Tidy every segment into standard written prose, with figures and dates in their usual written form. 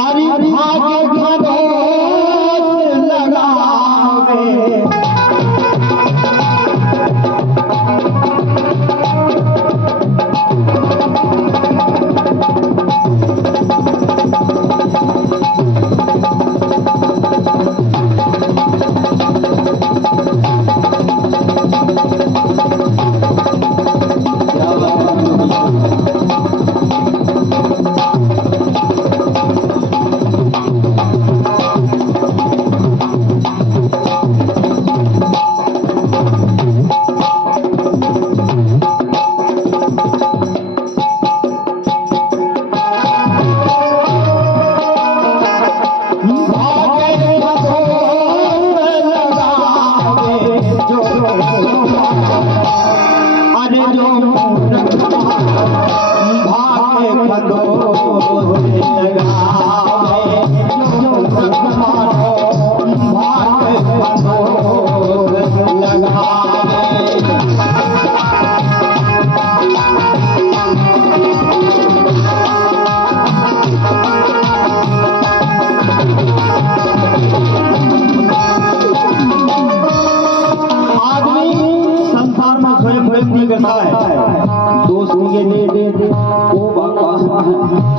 अरे भागे भरोस लगावे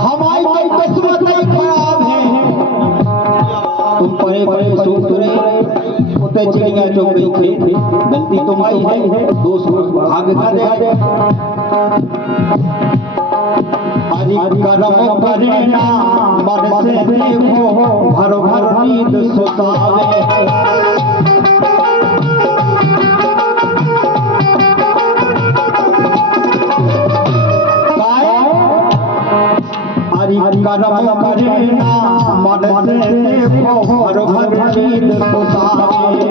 हमारी किस्मत खराब है। तुम परे परे सोच रहे उते चिड़िया चुग गई थे, गलती तुम्हारी है, दोष भाग का दे। हरि करम करे ना मन से देखो, भर भर नींद सुतावे। करम करे ना मन से देखो, भर भर नींद सुतावे।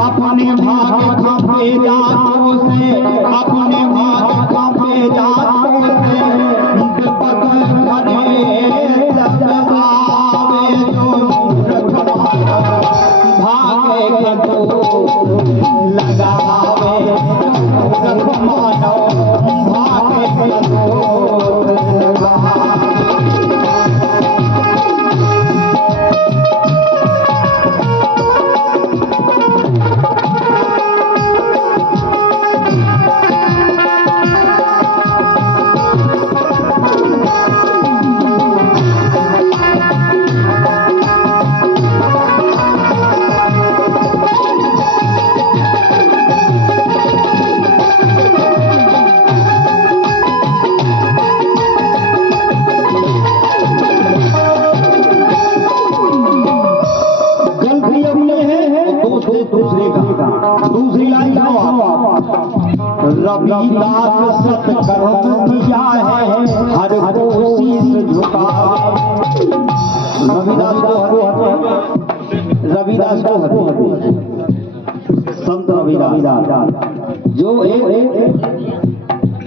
अपने भाग खापे जातों से, अपने भाग खापे जातों से, विपद करे सब आवे। जो भागे तो लगावे, मानो भागे तो लगावे। दूसरी लाइन रविदास सत्कर्म किया है, हर को शीश झुकावे। रविदास को संत रविदास जो एक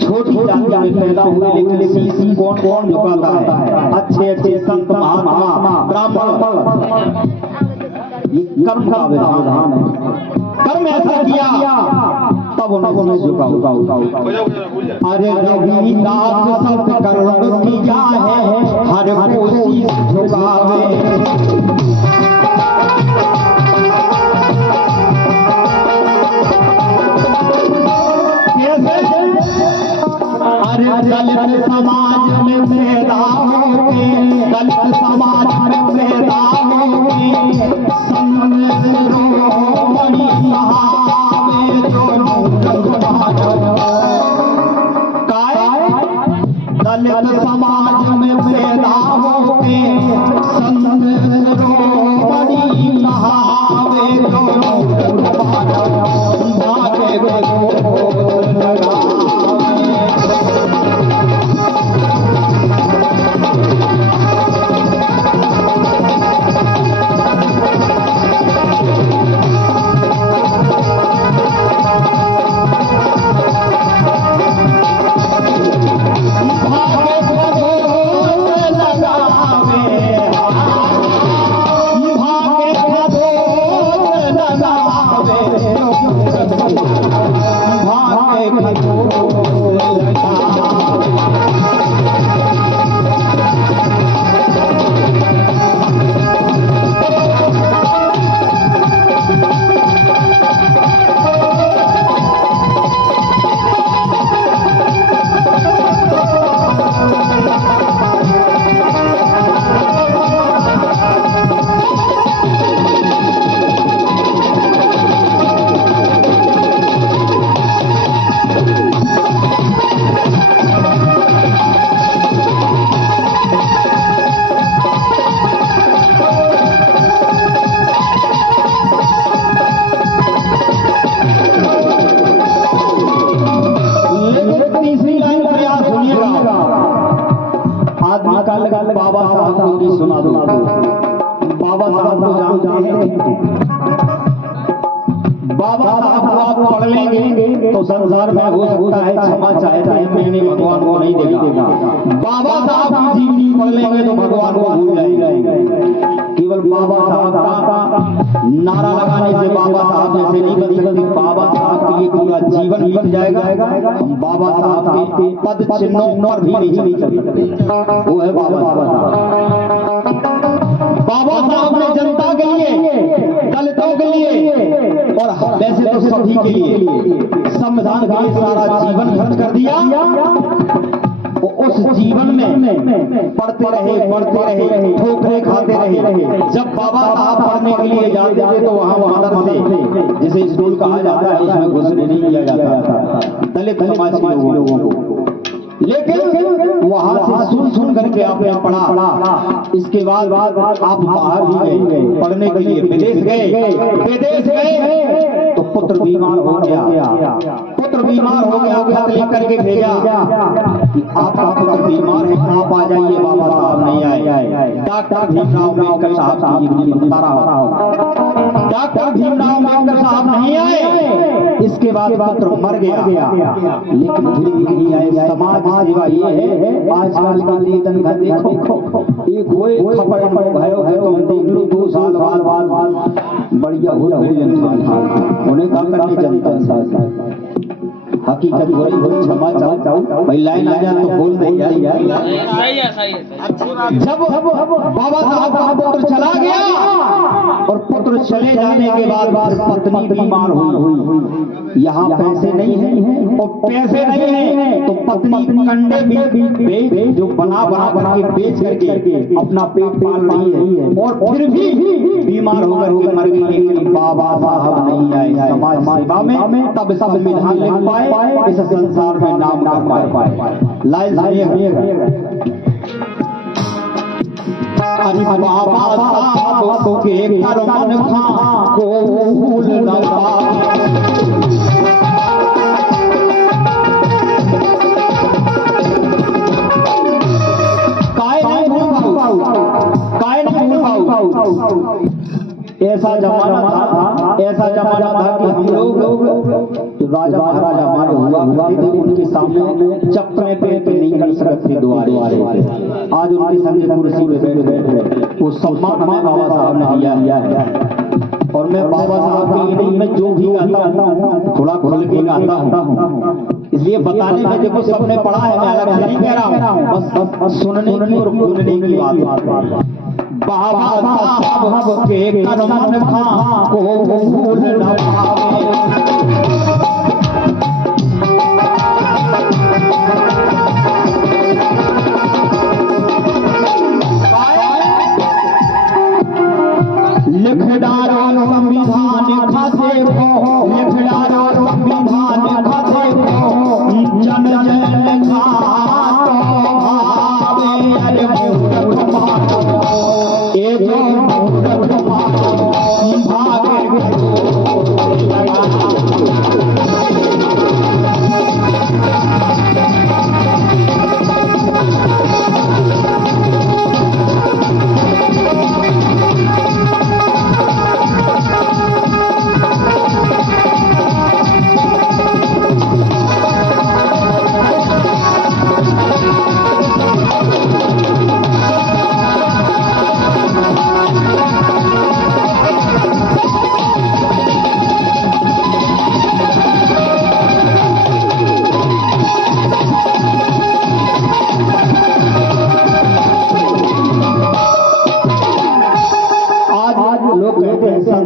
छोटी जाति में पैदा हुए, लेकिन शीश कौन कौन झुकाता है? अच्छे अच्छे संत महात्मा ब्राह्मण। कर्म का विधान है, कर्म ऐसा किया तब उन्होंने झुकाओ। अरे रविदास सत्कर्म किया है, हर को शीश झुकावे। अरे दलित समाज में पैदा होके, दलित समाज में पैदा होके, दलित समाज में पैदा होके संत रोमणी नहावे। भागे भागे कल बाबा साहब को भी सुना दो। बाबा साहब को जानते हैं, बाबा साहब को आप पढ़ लेंगे तो संसार में हो सकता है क्षमा चाहे मैंने भगवान को नहीं देगा। बाबा साहब की जीवनी पढ़ लेंगे तो भगवान को भूल जाएंगे। केवल बाबा साहब का नारा लगाने से बाबा साहब में से नहीं बन सकती। बाबा साहब के लिए पूरा जीवन बीत जाएगा, हम बाबा साहब के पद चिन्हों पर भी नहीं चल सकते। वो है बाबा साहब। बाबा साहब ने जनता के लिए, दलितों के लिए और वैसे तो सभी के लिए संविधान के लिए सारा जीवन खर्च कर दिया। उस जीवन में पढ़ते रहे, ठोकरे खाते रहे। जब बाबा साहब पढ़ने के लिए जाते थे तो वहां अंदर से, जिसे स्कूल कहा जाता है, उसमें घुसने नहीं दिया जाता था दलित समाज के लोगों को। लेकिन वहां से सुन करके आपने पढ़ा। इसके बाद आप बाहर भी गए पढ़ने के लिए, विदेश गए तो पुत्र बीमार हो गया, खत लिख करके भेजा कि आपका पुत्र बीमार है, आप आ जाइए। बाबा साहब नहीं आए। डॉक्टर भीमराव अम्बेडकर साहब की जीवनी बता रहा हूं। डॉक्टर भीमराव अम्बेडकर साहब नहीं आए। इसके बाद पुत्र मर गया, लेकिन फिर भी नहीं आए। समाज सेवा ये है। आजकल का निधन का देखो, एक हुए खबर हमको भयो है तो हम देख लो 2 साल बाद बढ़िया हो गए। उन्हें कहा करके जनता साथ हकीकत बड़ी क्षमा चाहूं भाई, लाइन आ जाए तो बोल दे यार। सही है। जब बाबा साहब का पुत्र चला गया और पुत्र चले जाने के बाद पत्नी बीमार हुई। यहाँ पैसे नहीं है और पैसे नहीं है तो पत्नी कंडे भी जो बना करके बेच करके अपना पेट पाल रही है और फिर भी बीमार होकर के मर गई। लेकिन बाबा साहब नहीं आए समाज सेवा में, तब संविधान लिख पाए, इस संसार में नाम कर पाए। लाइन सुनिएगा। बाबा साहब के करमन खां को भूल न पाए। ऐसा जमाना था कि हम लोग जो राजा महाराजा हमारे हुआ थे उनके सामने चप्पलें पे नहीं कर सकते द्वारे। आज उनकी संग कुर्सी पे बैठ वो सम्मान हमें बाबा साहब ने दिया है। और मैं बाबा साहब के लिए नहीं, मैं जो भी गाता हूँ थोड़ा खुल के गाता हूँ, इसलिए बताने में देखो सबने पढ़ा है, मैं अलग से नहीं कह रहा हूँ, बस सुनने की और बोलने की बात। बाबा साहब के करमन खां को भूल न पाए। लिख डालो संविधान खाते को, लिख डालो संविधान खाते को, जन जन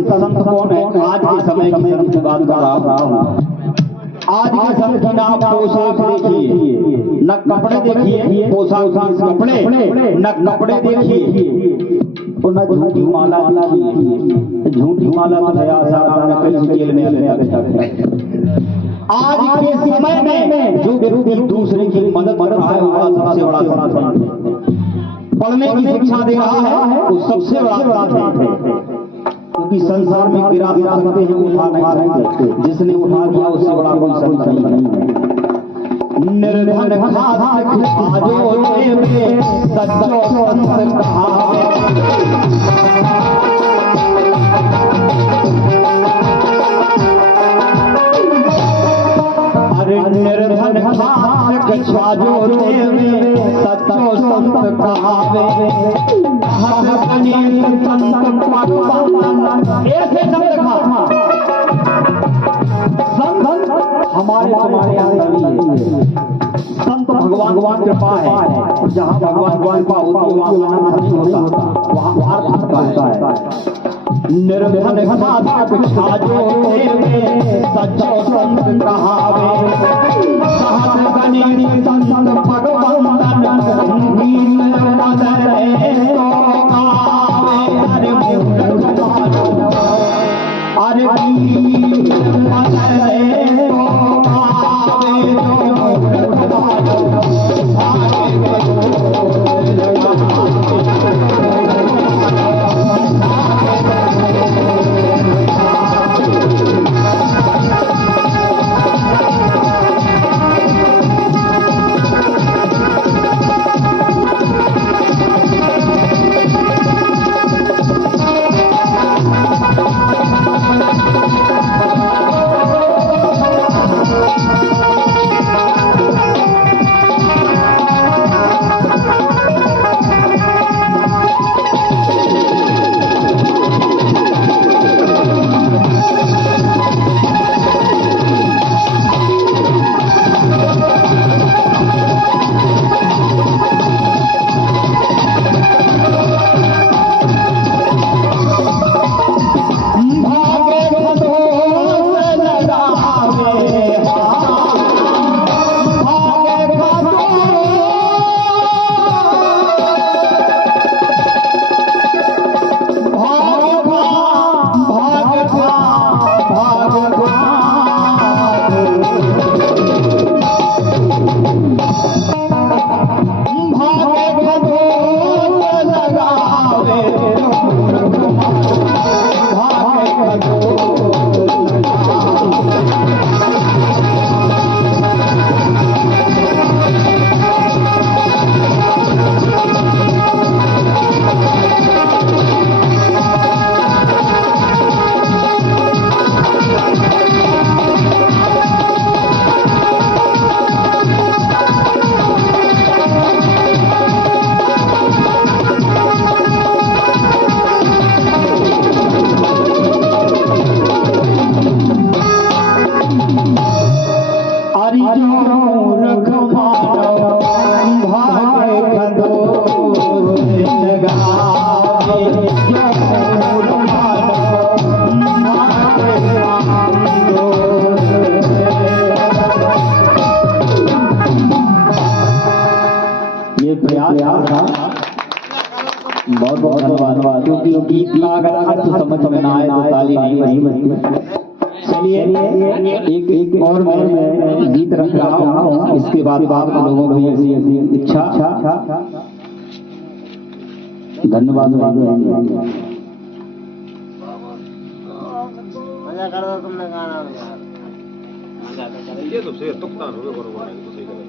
का संत कौन है? आज के समय की संत की बात कर रहा हूँ। आज के समय की आप पोशाक देखिए, न कपड़े देखिए, पोशाक कपड़े न कपड़े देखिए, तो न झूठी माला देखिए। झूठी माला तो है आसाराम में कई जेल में आज के समय में जो व्यक्ति दूसरे की मदद कर रहा है वो सबसे बड़ा संत है। पढ़ने की शिक्षा दे रहा है वो सबसे बड़ा संत है। क्योंकि संसार में गिरा सकते हैं, उठा नहीं सकते। जिसने उठा दिया उससे बड़ा कोई संत नहीं है। निर्धन खास आजो देवे सच्चो संत कहावे अरे निर्धन खास आजो देवे सच्चो संत कहावे हर गणेश संत भगवान ऐसे शब्द कहा हमारे तुम्हारे संत भगवान कृपा है। जहाँ भगवान कृपा होती है वहाँ नहीं होता, वहाँ होता है। निर्धन खास आजो देवे सच्चो संत कहावे सहज गणेश संत भगवान नील बदले तो गावे अरे अरे नील बदले बहुत बहुत धन्यवाद। क्योंकि गीत का अगर अर्थ समझ में ना आए तो ताली नहीं बजती। चलिए एक और मैं गीत रख रहा हूँ, इसके बाद आप लोगों की ऐसी इच्छा। धन्यवाद। तुमने गाना ये तो से तुक्तान हो गए बरोबर है तो सही लगा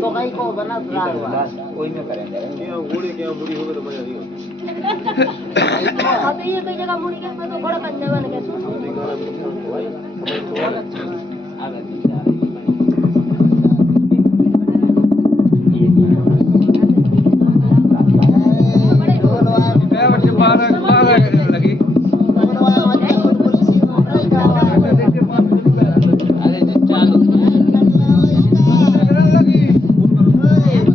तो कहीं को बना रहा कोई में करेंगे क्या बूढ़े क्या बूढ़ी हो गए तो मजा नहीं होता अब ये कई जगह बूढ़ी के तो बड़ा बंदे बन गए तो